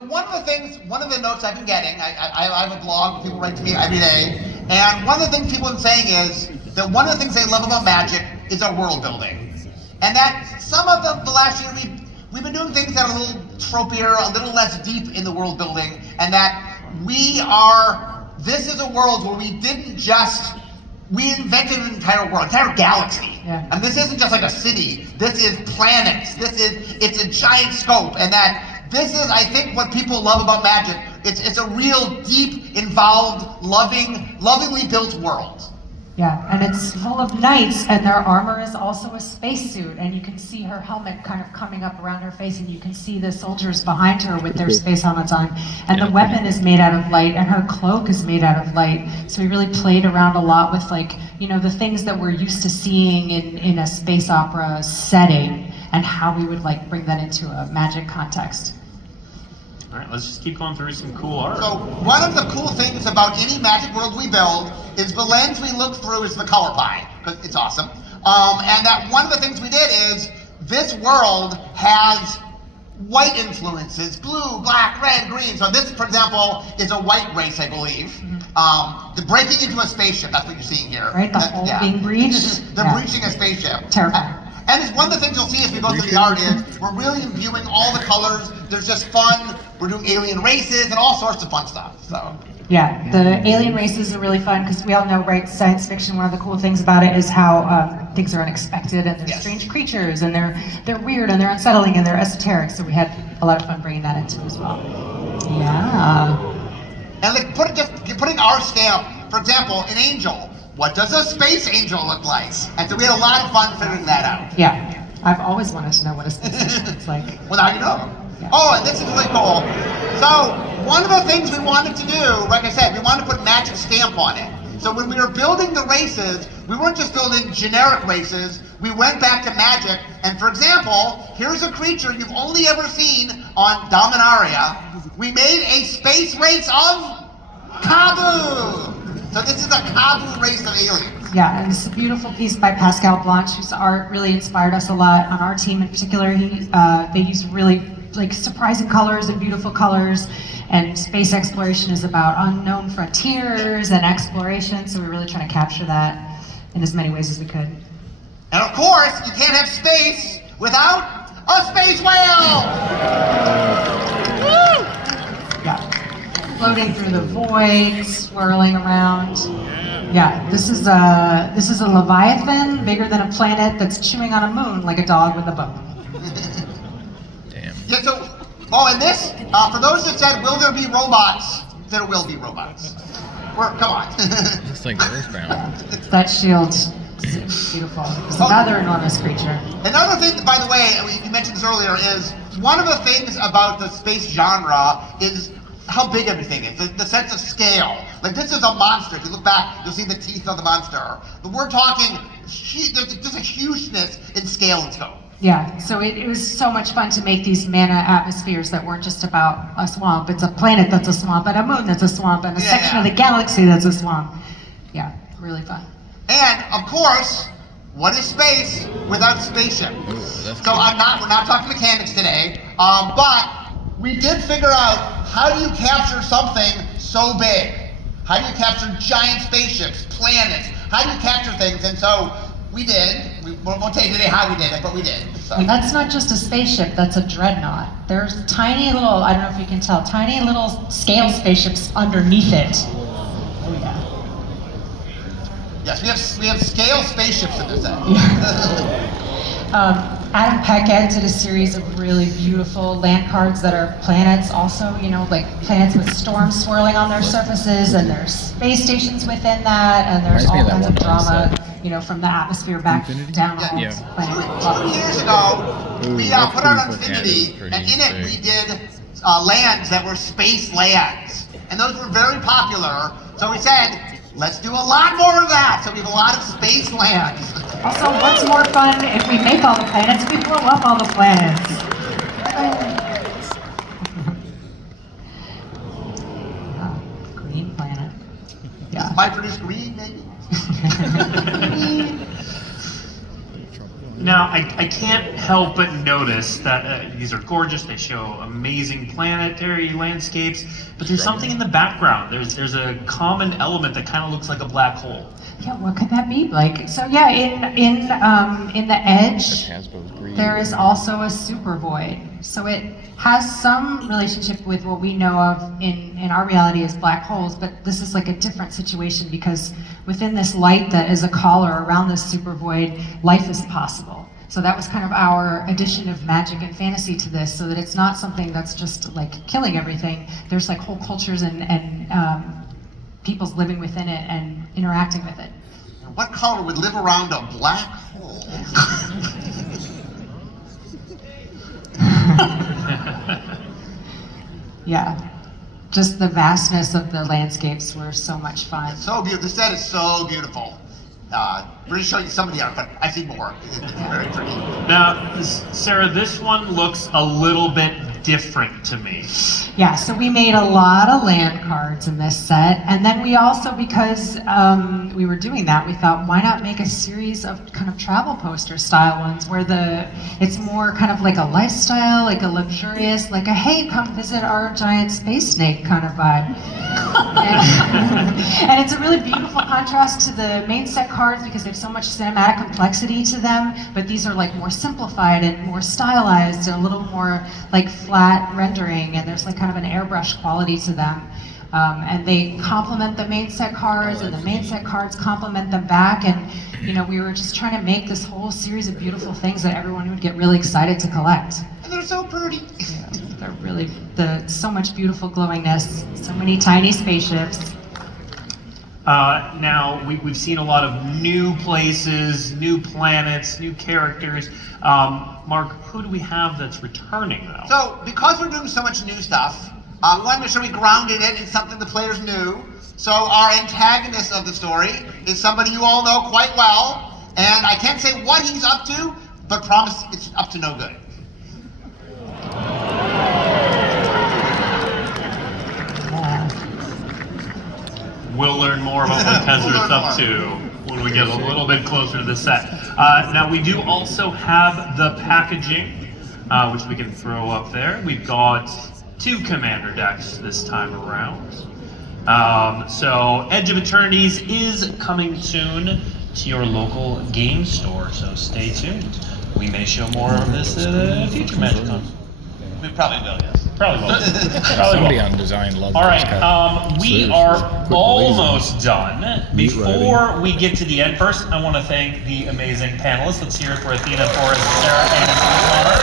One of the notes I've been getting, I have a blog, people write to me every day, and one of the things people have been saying is that one of the things they love about Magic is our world building. And that some of the last year we've been doing things that are a little tropier, a little less deep in the world building, and that this is a world where we invented an entire world, entire galaxy. Yeah. And this isn't just like a city, this is planets, it's a giant scope, and that this is, I think, what people love about Magic. It's a real deep, involved, lovingly built world. Yeah, and it's full of knights, and their armor is also a spacesuit, and you can see her helmet kind of coming up around her face, and you can see the soldiers behind her with their space helmets on. And the weapon is made out of light, and her cloak is made out of light. So we really played around a lot with, like, you know, the things that we're used to seeing in a space opera setting, and how we would like bring that into a Magic context. All right, let's just keep going through some cool art. So one of the cool things about any Magic world we build is the lens we look through is the color pie, because it's awesome. And that one of the things we did is this world has white influences, blue, black, red, green. So this, for example, is a white race, I believe. The breaking into a spaceship, that's what you're seeing here. Right, the hole being breached. They're breaching a spaceship. Terrifying. And it's one of the things you'll see as we go through the art is we're really imbuing all the colors. There's just fun. We're doing alien races and all sorts of fun stuff. So. Yeah, the alien races are really fun because we all know, right, science fiction, one of the cool things about it is how things are unexpected and they're strange creatures and they're weird and they're unsettling and they're esoteric. So we had a lot of fun bringing that into as well. Yeah. And like putting our stamp, for example, an angel. What does a space angel look like? And so we had a lot of fun figuring that out. Yeah, I've always wanted to know what a space angel looks like. Well, now you know. Yeah. Oh, and this is really cool. So one of the things we wanted to do, like I said, we wanted to put Magic stamp on it. So when we were building the races, we weren't just building generic races. We went back to Magic, and for example, here's a creature you've only ever seen on Dominaria. We made a space race of Kabu. So this is a Kabu race of aliens. Yeah, and it's a beautiful piece by Pascal Blanche, whose art really inspired us a lot. On our team in particular, they use really like surprising colors and beautiful colors. And space exploration is about unknown frontiers and exploration, so we're really trying to capture that in as many ways as we could. And of course, you can't have space without a space whale! Woo! Yeah. Floating through the void, swirling around. Yeah, this is a Leviathan bigger than a planet that's chewing on a moon like a dog with a bone. Damn. Yeah, so, and this, for those that said, will there be robots? There will be robots. Come on. It's like Earthbound. That shield is beautiful. It's another enormous creature. Another thing, by the way, you mentioned this earlier, is one of the things about the space genre is how big everything is, the sense of scale. Like this is a monster. If you look back, you'll see the teeth of the monster. But we're talking, there's just a hugeness in scale and scope. Yeah, so it was so much fun to make these mana atmospheres that weren't just about a swamp. It's a planet that's a swamp, and a moon that's a swamp, and a section of the galaxy that's a swamp. Yeah, really fun. And of course, what is space without spaceship? So we're not talking mechanics today, but we did figure out how do you capture something so big? How do you capture giant spaceships, planets? How do you capture things? And so we did. We won't tell you today how we did it, but we did. So. And that's not just a spaceship, that's a dreadnought. There's tiny little, I don't know if you can tell, tiny little scale spaceships underneath it. Oh yeah. Yes, we have scale spaceships in this set. Adam Peck did a series of really beautiful land cards that are planets also, you know, like planets with storms swirling on their surfaces, and there's space stations within that, and there's all kinds of drama, you know, from the atmosphere back down on the planet. 2 years ago, we put out Infinity, and in it we did lands that were space lands. And those were very popular, so we said, let's do a lot more of that, so we have a lot of space lands. Also, what's more fun if we make all the planets, we blow up all the planets. Green planet. Yeah. Might produce green, maybe? Now, I can't help but notice that these are gorgeous. They show amazing planetary landscapes, but there's something in the background. There's a common element that kind of looks like a black hole. Yeah, what could that be, Blake? So yeah, in the edge, there is also a super void. So it has some relationship with what we know of in our reality as black holes, but this is like a different situation because within this light that is a collar around this super void, life is possible. So that was kind of our addition of magic and fantasy to this, so that it's not something that's just like killing everything. There's like whole cultures and people's living within it and interacting with it. What color would live around a black hole? Yeah, just the vastness of the landscapes were so much fun. So beautiful. The set is so beautiful. We're going to show you some of the art, but I see more. It's very pretty. Now, Sarah, this one looks a little bit different to me. Yeah, so we made a lot of land cards in this set, and then we also, because we were doing that, we thought, why not make a series of kind of travel poster style ones where it's more kind of like a lifestyle, like a luxurious, like a hey, come visit our giant space snake kind of vibe. And it's a really beautiful contrast to the main set cards because they have so much cinematic complexity to them, but these are like more simplified and more stylized and a little more like flat rendering, and there's like kind of an airbrush quality to them. And they complement the main set cards, and the main set cards complement them back, and you know, we were just trying to make this whole series of beautiful things that everyone would get really excited to collect. And they're so pretty. Yeah, they're really, so much beautiful glowingness, so many tiny spaceships. Now, we've seen a lot of new places, new planets, new characters. Mark, who do we have that's returning, though? So, because we're doing so much new stuff, we want to make sure we grounded it in something the players knew. So our antagonist of the story is somebody you all know quite well, and I can't say what he's up to, but promise it's up to no good. We'll learn more about what Tezer's up to when we get a little bit closer to the set. Now, we do also have the packaging, which we can throw up there. We've got 2 commander decks this time around. So Edge of Eternities is coming soon to your local game store, so stay tuned. We may show more of this at a future MagicCon. We probably will, yes. Probably will. Somebody on design loves All this right, cut. we Seriously. are Quick almost done. Meat Before we get to the end, first, I want to thank the amazing panelists. Let's hear it for Athena, Forrest, Sarah, and Connor.